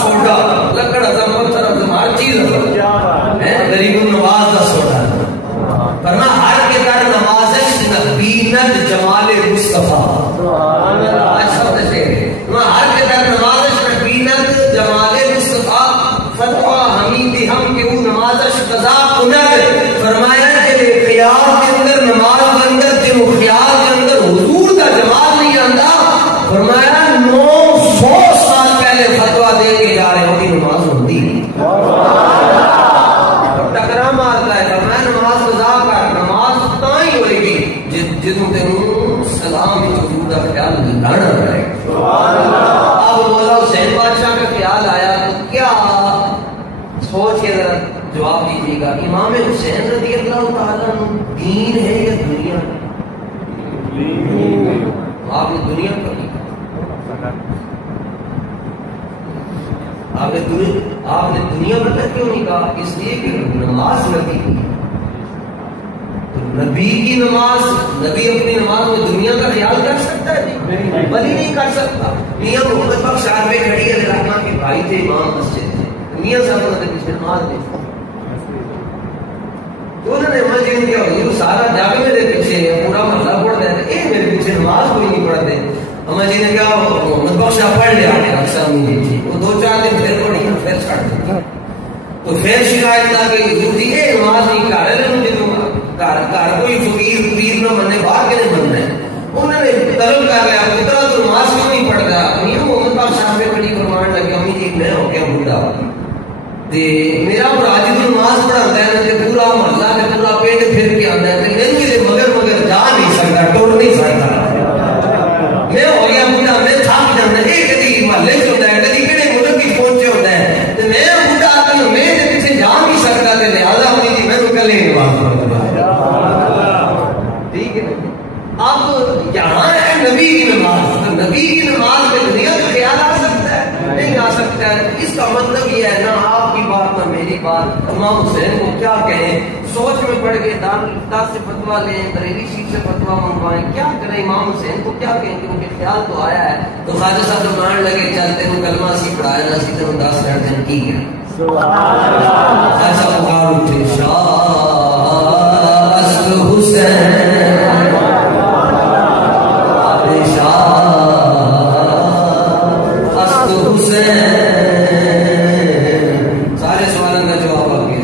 سوڈا لکڑ ازم پتھر ازم ہر چیز غریب النواز کا سوڈا. فرمایا ہر کے در نوازش نبینت جمال مصطفیٰ. اچھا ہر کے در نوازش نبینت جمال مصطفیٰ. فتویٰ حمیدی ہم کہ وہ نوازش قضا کنگ. فرمایا کہ خیال کے اندر نماز کے اندر جن خیال کے اندر حضور کا جمال نہیں آتا. فرمایا 900 سال پہلے فتویٰ دے کے جا رہے ہوگی نماز ہوتی ٹکرا مارتا ہے. فرمایا نماز قضا کر. نماز تاں ہی ہوئے گی جدوں تینوں سلام حضور کا خیال لانا پڑے. اب مولا حسین بادشاہ کا خیال آیا تو کیا سوچ کے ذرا جواب دیجیے گا. امام حسین رضی اللہ تعالیٰ دین ہے یا دنیا؟ آپ نے دنیا کو نہیں آپ نے دنیا پر کیوں نہیں کہا؟ اس لیے کہ نماز نبی کی. تو نبی کی نماز, نبی اپنی نماز میں دنیا کا خیال کر سکتا ہے؟ بلی نہیں کر سکتا. میاں محمد بخش شاہ میں کھڑی رحمہ کے بھائی تھے, امام مسجد تھے. میاں صاحب نے پیچھے نماز دی تو انہوں نے مسجد کیا حضور سارا جگ میرے پیچھے پورا محلہ پڑھتا ہے, اے میرے پیچھے نماز کوئی نہیں پڑھتے. اما جی نے کہا محمد بخش پڑھ لیا اکثر جی وہ 2-4 دن پھر پڑھی پھر چھڑ دی. تو پھر شکایت تھا کہ حضور جی یہ نماز نہیں کر رہے مجھے گھر کوئی فقیر پیر نہ بننے باہر کے نہیں بننا ہے. انہوں نے طلب کر لیا پترا تو نماز کیوں نہیں پڑھتا. میاں محمد بخش صاحب پہ کھڑی فرمان لگے امی جی میں ہو گیا بوڑھا میرا برا جی نماز پڑھاتا ہے پورا محلہ پورا پیٹ پھر کے آتا ہے میرے مگر جا نہیں سکتا ٹوٹ نہیں سکتا. میں ہو گیا بوڑھا میں تھک جانا یہ کدی محلے سے ہوتا ہے کدی کہڑے ملک کی پہنچے ہوتا ہے تو میں بوڑھا آدمی ہوں میں پیچھے جا نہیں سکتا تو لہٰذا امی جی میں تو کل ہی نماز پڑھتا. ٹھیک ہے اب یہاں ہے نبی کی نماز. نبی کی نماز میں دنیا کا خیال آ سکتا ہے نہیں آ سکتا ہے. اس کا مطلب یہ ہے نہ آپ کی بات نہ میری بات. امام حسین کو کیا کہیں سوچ میں پڑ گئے دارالفتہ سے فتویٰ لیں بریلی شیخ سے فتویٰ منگوائیں کیا کریں. امام حسین کو کیا کہیں کیونکہ خیال تو آیا ہے. تو خواجہ صاحب فرمان لگے چلتے ہوں کلمہ سی پڑھایا نہ سی تینوں 10 ہزار دن کی ہے. ایسا پکار اٹھے شاہ اصل حسین سارے سوالوں کا جواب آ گیا.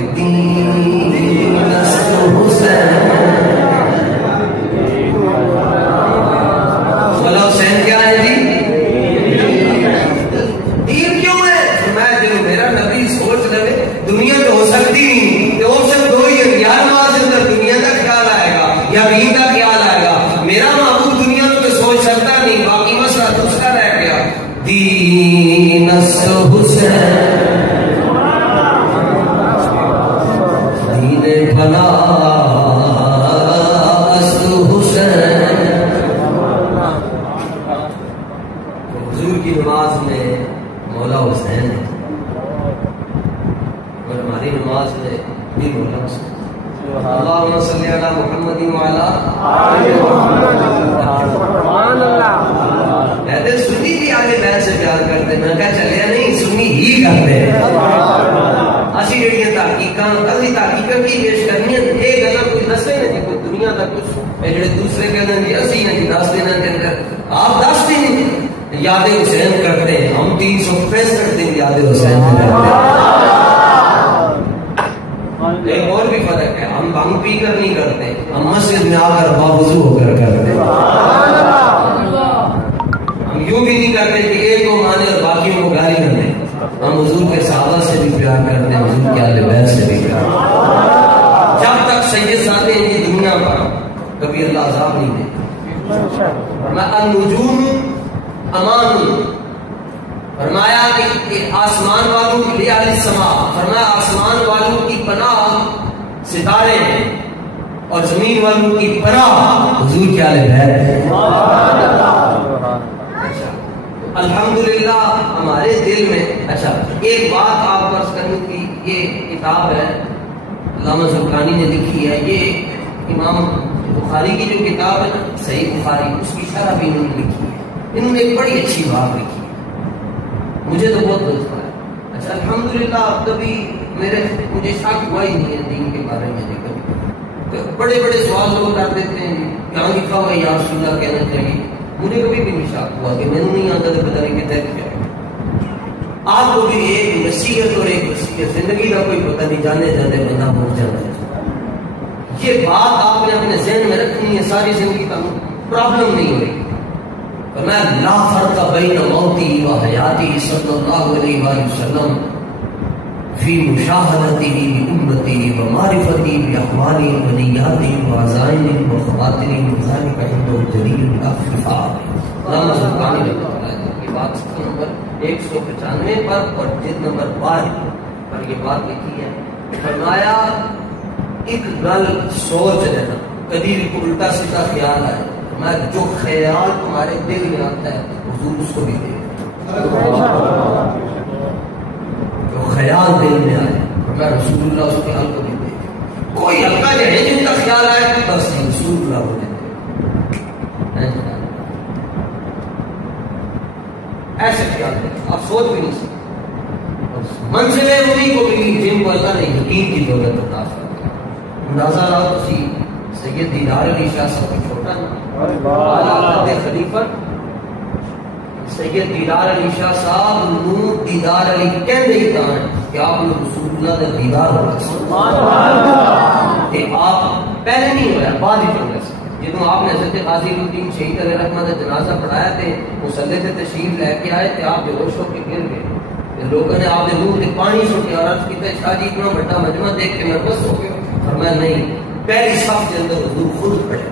مولا حسین کیا ہے جی دین کیوں ہے. میں جو میرا نبی سوچ رہے دنیا تو ہو سکتی نہیں تو آپشن 2 ہی ہے. یا نماز اندر دنیا کا خیال آئے گا یا دین کا خیال آئے گا. میرا معبود دنیا میں تو سوچ سکتا نہیں. باقی مسئلہ دوسرا رہ گیا. دین حسین دین بھلا حسین. حضور کی نماز میں مولا حسین ہے اور ہماری نماز میں بھی مولا حسین. اللہم صلی علی محمد وعلی آل محمد. ترقی پیش کرنی ہے ایک گل کوئی دسے نا جی کوئی دنیا کا کچھ جڑے دوسرے کہتے ہیں جی اسی نے جی 10 دنوں کے اندر آپ 10 بھی نہیں یاد حسین کرتے ہیں ہم 365 دن یاد حسین کرتے ہیں. ایک اور بھی فرق ہے ہم بھنگ پی کر نہیں کرتے ہم مسجد میں آ کر باوضو ہو کر کرتے ہیں. ہم یوں بھی نہیں کرتے کہ ایک کو مانے اور باقیوں کو گالی نہ دیں. ہم حضور کے صحابہ سے بھی پیار کرتے ہیں حضور کے اہل بیت سے بھی پیار کرتے ہیں. جب تک سید ساتھ ہیں یہ دنیا پر کبھی اللہ عذاب نہیں دے. فرمایا النجوم امان فرمایا کہ آسمان والوں کے لیے السماء فرمایا آسمان والوں کی پناہ ستارے ہیں اور زمین والوں کی پناہ حضور کے اہل بیت ہے. الحمدللہ ہمارے دل میں اچھا ایک بات آپ فرض کرنے کی یہ کتاب ہے علامہ زرقانی نے لکھی ہے. یہ امام بخاری کی جو کتاب ہے صحیح بخاری اس کی شرح بھی انہوں نے لکھی ہے. انہوں نے ایک بڑی اچھی بات لکھی ہے مجھے تو بہت لطف آیا. اچھا الحمدللہ اب کبھی مجھے شک ہوا ہی نہیں ہے دین کے بارے میں. کبھی بڑے بڑے سوال لوگ کر دیتے ہیں کہاں لکھا ہوا ہے یا رسول اللہ کہنا چاہیے. مجھے کبھی بھی نہیں شک ہوا کہ میں نے نہیں آتا تو پتہ نہیں کہ تحت کیا ہے. آپ کو بھی ایک نصیحت اور ایک وصیت زندگی کا کوئی پتہ نہیں جانے جاتے بندہ پہنچ جاتا ہے. یہ بات آپ نے اپنے ذہن میں رکھنی ہے ساری زندگی کا پرابلم نہیں ہو رہی. فرمایا لا فرق بین موتی و حیاتی صلی اللہ علیہ وآلہ وسلم فی مشاہدتی امتی و معرفتی باحوالی و نیاتی و عزائم و خواتری و ذالک عند جلیل الاخفاء. علامہ زرقانی رحمۃ اللہ علیہ کی بات صفحہ نمبر 195 پر اور جلد نمبر 12 پر یہ بات لکھی ہے. فرمایا ایک گل سوچ لینا کبھی بھی کوئی الٹا سیدھا خیال آئے میں جو خیال تمہارے دل میں آتا ہے حضور اس کو بھی دے. جو خیال دل میں آئے میں رسول اللہ اس خیال کو بھی دے. کوئی ہلکا ہے جن کا خیال آئے بس رسول اللہ کو دے. ایسے خیال دے آپ سوچ بھی نہیں سکتے. منزلیں انہیں کو ملی جن کو اللہ نے یقین کی دولت عطا فرمائی. اندازہ لاؤ تو سید دیدار علی شاہ صاحب کی چھوٹا اعلیٰ خلیفہ سید دیدار علی شاہ صاحب نو دیدار علی کہندے ہی تھا کہ آپ نے رسول اللہ کا دیدار ہوگا کہ آپ پہلے نہیں ہویا بعد ہی پڑھ گئے. جدوں آپ نے حضرت غازی الدین شہید علیہ رحمہ کا جنازہ پڑھایا تھے مصلی سے تشریف لے کے آئے تھے آپ بے ہوش ہو کے گر گئے. لوگوں نے آپ نے منہ سے پانی چھوڑیا اور عرض کی شاہ جی اتنا بڑا مجمع دیکھ کے میں بس ہو گیا. فرمایا نہیں پہلی صف کے اندر حضور خود پڑھے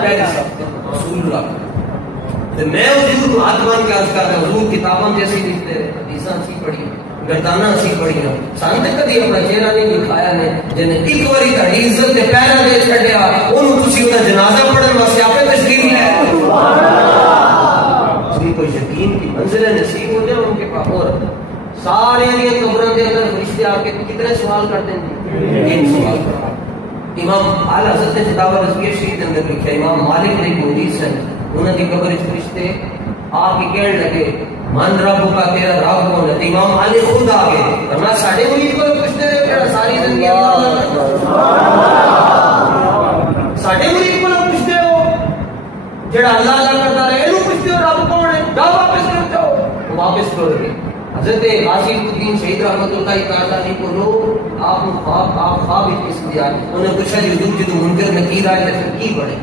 پہلی صف رسول اللہ. میں حضور کو ہاتھ مان کے عرض کر رہا حضور کتابوں جیسی لکھتے رہے حدیثاں اچھی پڑھی گردانہ اچھی پڑھی سان تے کدی اپنا چہرہ نہیں دکھایا نے جن ایک باری تہاڈی عزت تے پیرا دے چھڈیا اونوں تسی اوندا جنازہ پڑھن واسطے اپنے تشریف لے جن کو یقین کی منزلیں نصیب ہو جائے ان کے پاس. اور سارے یہ قبروں کے اندر فرشتے آ کے کتنے سوال کرتے ہیں ایک سوال کرتا. امام اعلی حضرت نے کتاب رضویہ شریف کے اندر لکھا امام مالک نے حدیث ہے انہوں کی قبر فرشتے آ کے کہنے لگے من رب کا تیرا رب کون ہے. امام مالک خود آ گئے فرمایا ساڈے مرید کو پوچھتے رہے کہ ساری زندگی ساڈے مرید کو پوچھتے ہو جڑا اللہ اللہ کرتا رہے اینو پوچھتے ہو رب کون ہے جا واپس کرتے ہو واپس کرو گے. حضرت غازی الدین شہید رحمۃ اللہ تعالی کو لوگ آپ خواب کس دیا انہوں نے پوچھا جی حضور جدو منکر نکیر آئے تو کی بڑھے.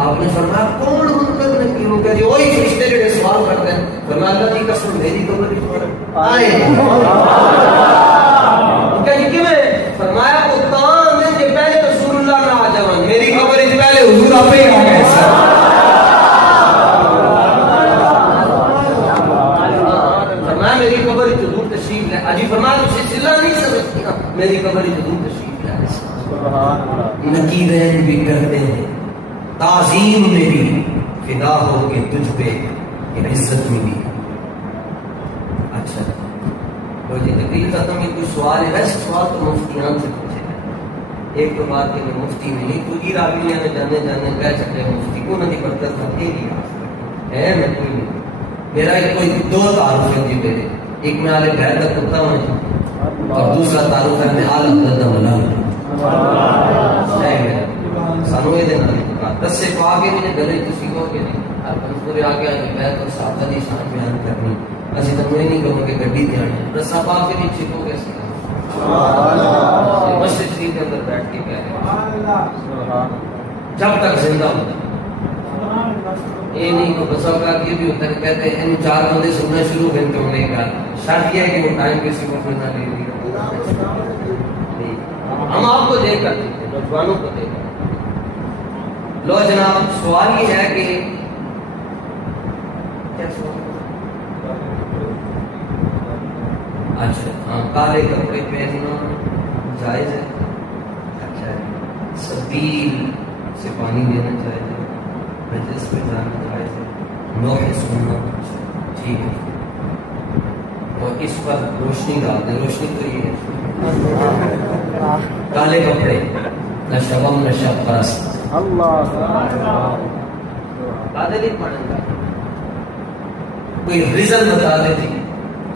آپ نے فرمایا کون منکر نکیر ہو گیا جی وہی فرشتے جڑے سوال کرتے ہیں. فرمایا اللہ کی قسم میری تو بڑی آئے کیا جی کیویں. فرمایا وہ تاں دن کے پہلے رسول اللہ نہ آ جاون میری قبر وچ پہلے حضور آپ ہی آ گئے. میری قبر حضور تشریف لے اجی فرمایا تجھے سلا نہیں سمجھتی میری قبر حضور تشریف لے. نکیرین بھی کرتے ہیں تعظیم میں بھی فدا ہو کے تجھ پہ عزت میں بھی. اچھا تو یہ تقریر ختم میں کوئی سوال ہے ویسے سوال تو مفتیان سے پوچھے گا. ایک تو بات ہے کہ مفتی نہیں تو یہ راویہ میں جانے کہہ سکتے ہیں مفتی کو نہ برکت نہ تیری ہے میں کوئی نہیں. میرا ایک کوئی دو تعارف ہے جی میرے ایک میں آلے گھر کا کتا ہوں اور دوسرا تعلق ہے آل عبداللہ ملال سانو یہ دینا دس سے پا کے نہیں گلے تو سیکھو کے نہیں ہر منصورے آگے آگے بیت اور صحابہ دی شان بیان کرنی اسی تو نہیں کہوں کہ گڈی تے آنی رسا پا کے نہیں سیکھو گے مسجد شریف کے اندر بیٹھ کے کہہ رہے جب تک زندہ ہوتا یہ نہیں کو بسا کا یہ بھی ہوتا ہے کہتے ہیں ان چار بندے سننا شروع کریں تو انہیں کہا شرط یہ ہے کہ وہ ٹائم کسی کو نہ لے لیا ہم آپ کو دے کر دیتے نوجوانوں کو دے کر لو جناب سوال یہ ہے کہ کیا سوال اچھا ہاں کالے کپڑے پہننا جائز ہے اچھا ہے سبیل سے پانی دینا جائز ہے مجلس پہ جانا جائز ہے نوحے سننا ٹھیک ہے اور اس پر روشنی ڈال دیں روشنی تو یہ ہے کالے کپڑے نہ شبم نہ شب پرست کالے نہیں پڑھیں گا کوئی ریزن بتا دے تھی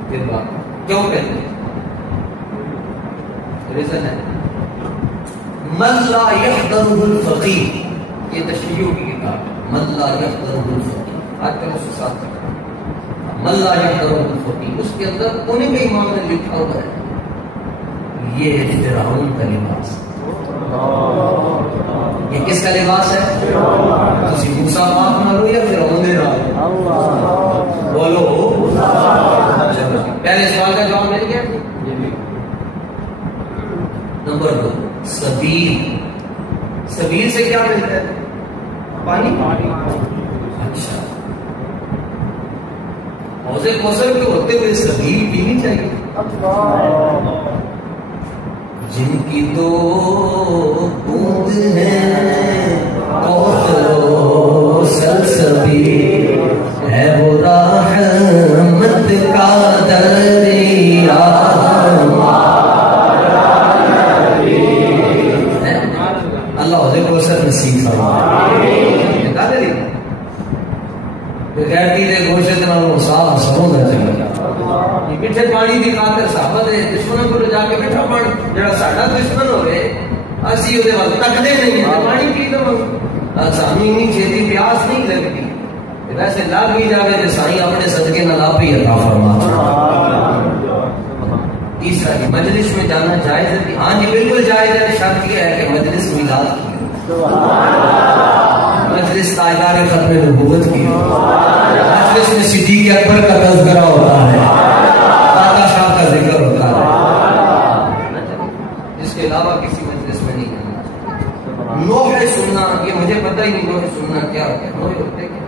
پھر بات کیوں کہتے ہیں ریزن ہے من لا يحضره الفقيه یہ تشریح کی کتاب من لا يحضره الفقيه آج کل اس کے ساتھ من لا يحضره الفقيه اس کے اندر انہیں کے امام نے لکھا ہوا ہے یہ فرعون کا لباس یہ کس کا لباس ہے تسی موسیٰ معاف مانو یا فرعون نے رہا بولو پہلے سوال کا جواب مل گیا نمبر 2 سبیل سبیل سے کیا ملتا ہے پانی اچھا حوض کوثر کے ہوتے ہوئے سبیل پینی چاہیے جن کی تو بوند ہے کوثر و سلسبیل ہے وہ رحمت کا دریا اللہ حوض کوثر نصیب فرمائے بغیر تیرے گوشت نال صاف سمندر چلا یہ میٹھے پانی دی خاطر صحابہ دے دشمنوں کو جا کے میٹھا پانی جڑا ساڈا دشمن ہوے اسی اودے ول تکدے نہیں پانی پی لو سانو نہیں چھتی پیاس نہیں لگتی ویسے لگ بھی جاوے تے سائیں اپنے صدقے نال آپ ہی عطا فرما تیسرا کہ مجلس میں جانا جائز ہے ہاں جی بالکل جائز ہے شرط یہ ہے کہ مجلس میلاد کی مجلس تاجدار ختم نبوت کی مجلس میں صدیق اکبر کا تذکرہ ہوتا ہے داتا شاہ کا ذکر ہوتا ہے جس کے علاوہ کسی مجلس میں نہیں جانا نوحے سننا یہ مجھے پتہ ہی نہیں نوحے سننا کیا ہوتا ہے نوحے ہوتے کیا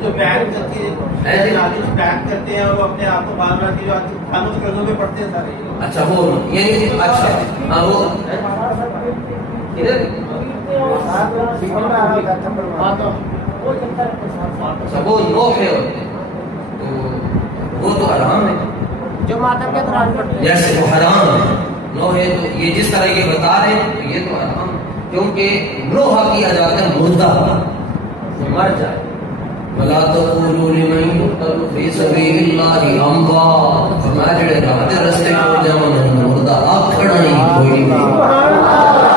جو بیان کرتی ہے بیان کرتے ہیں وہ اپنے آپ کو معلومات کی جو خانوں کے قرضوں پہ پڑھتے ہیں سارے اچھا وہ یعنی اچھا ہاں وہ ادھر وہ نوحے ہوتے ہیں وہ تو حرام ہے جو ماتم کے دوران پڑھتے ہیں جیسے وہ حرام ہے نوحے تو یہ جس طرح یہ بتا رہے ہیں تو یہ تو حرام کیونکہ نوحہ کیا جاتا ہے مردہ مر جائے ولا تقولوا لمن يقتل في سبيل الله اموات فرمایا جڑے رب دے رستے کو جاون مردہ آکھنا ہی کوئی نہیں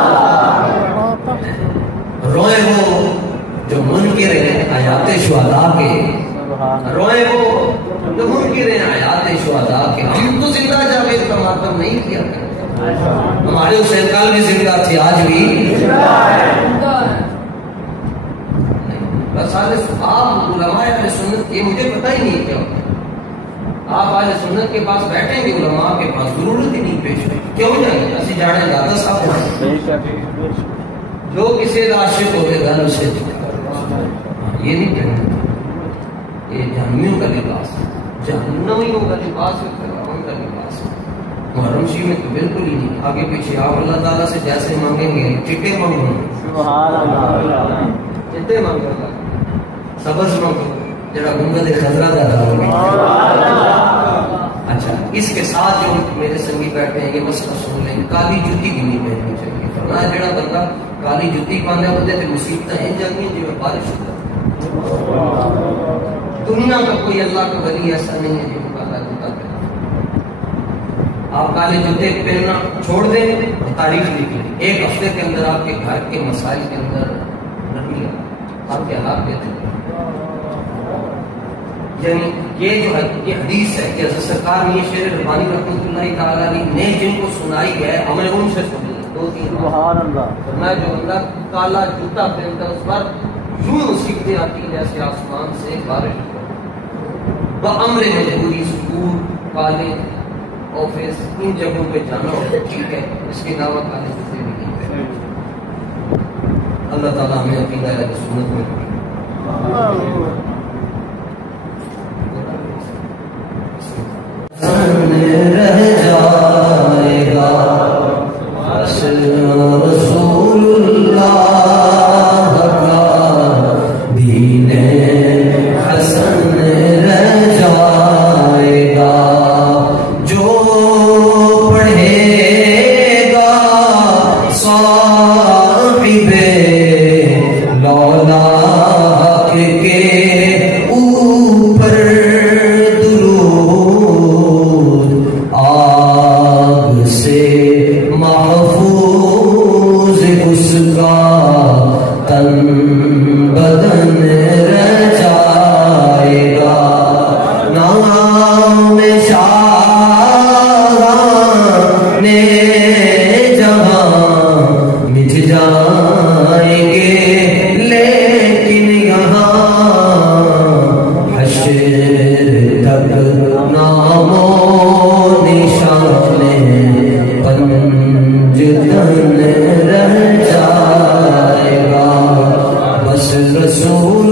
روئے وہ جو منکر ہیں آیات شہداء کے روئے وہ جو منکر ہیں آیات شہداء کے ہم تو زندہ جاوید کا ماتم نہیں کیا کرتے ہمارے حسین کال بھی زندہ تھے آج بھی زندہ ہے بس آپ علماء اہل سنت یہ مجھے پتہ ہی نہیں کیا ہوتا ہے آپ اہل سنت کے پاس بیٹھیں گے علماء کے پاس ضرورت ہی نہیں پیش ہے کیوں نہیں اسی جانے دادا صاحب جو کسی عاشق ہوئے گا اسے یہ نہیں کہنا یہ جہنمیوں کا لباس ہے جہنمیوں کا لباس ہے فرعون کا لباس ہے محرم شریف میں تو بالکل ہی نہیں آگے پیچھے آپ اللہ تعالیٰ سے جیسے مانگیں گے چٹے مانگو سبحان اللہ چٹے مانگو سبز مانگو جڑا گنبد خضرا کا دار اچھا اس کے ساتھ جو میرے سنگی بیٹھے ہیں یہ مسئلہ سن لیں کالی جوتی بھی نہیں پہننی چاہیے فرمایا جڑا بندہ کالی جوتی پاندے ہوتے تے مصیبتیں ہیں جاتی ہیں جو بارش ہوتا دنیا کا کوئی اللہ کا ولی ایسا نہیں ہے جو کالا جوتا پہنے آپ کالے جوتے پہننا چھوڑ دیں اور تاریخ لکھ لیں. ایک ہفتے کے اندر آپ کے گھر کے مسائل کے اندر نرمی آپ کے حالات کہتے ہیں. یعنی یہ جو یہ حدیث ہے کہ حضرت سرکار نے شعر ربانی رحمۃ اللہ تعالیٰ نے جن کو سنائی ہے ہمیں ان سے سنی. سبحان اللہ. فرمایا جو بندہ کالا جوتا پہنتا ہے اس پر یوں مصیبتیں آتی ہیں جیسے آسمان سے بارش. وہ امر مجبوری سکون کالے آفس ان جگہوں پہ جانا ہو ٹھیک ہے, اس کے علاوہ کالے جوتے بھی نہیں پہننے. اللہ تعالیٰ ہمیں عقیدہ اہل سنت میں رہ جائے گا رسول اللہ کا دین حسن رہ جائے گا جو پڑھے گا صاحب لولا کے اوپر محفوظ اس کا تن بدن رہ جائے گا. نام شاہ نے جہاں مٹ جائیں گے لیکن یہاں حشر تک نام و نشان پنجتن رہ جائے گا. بس رسول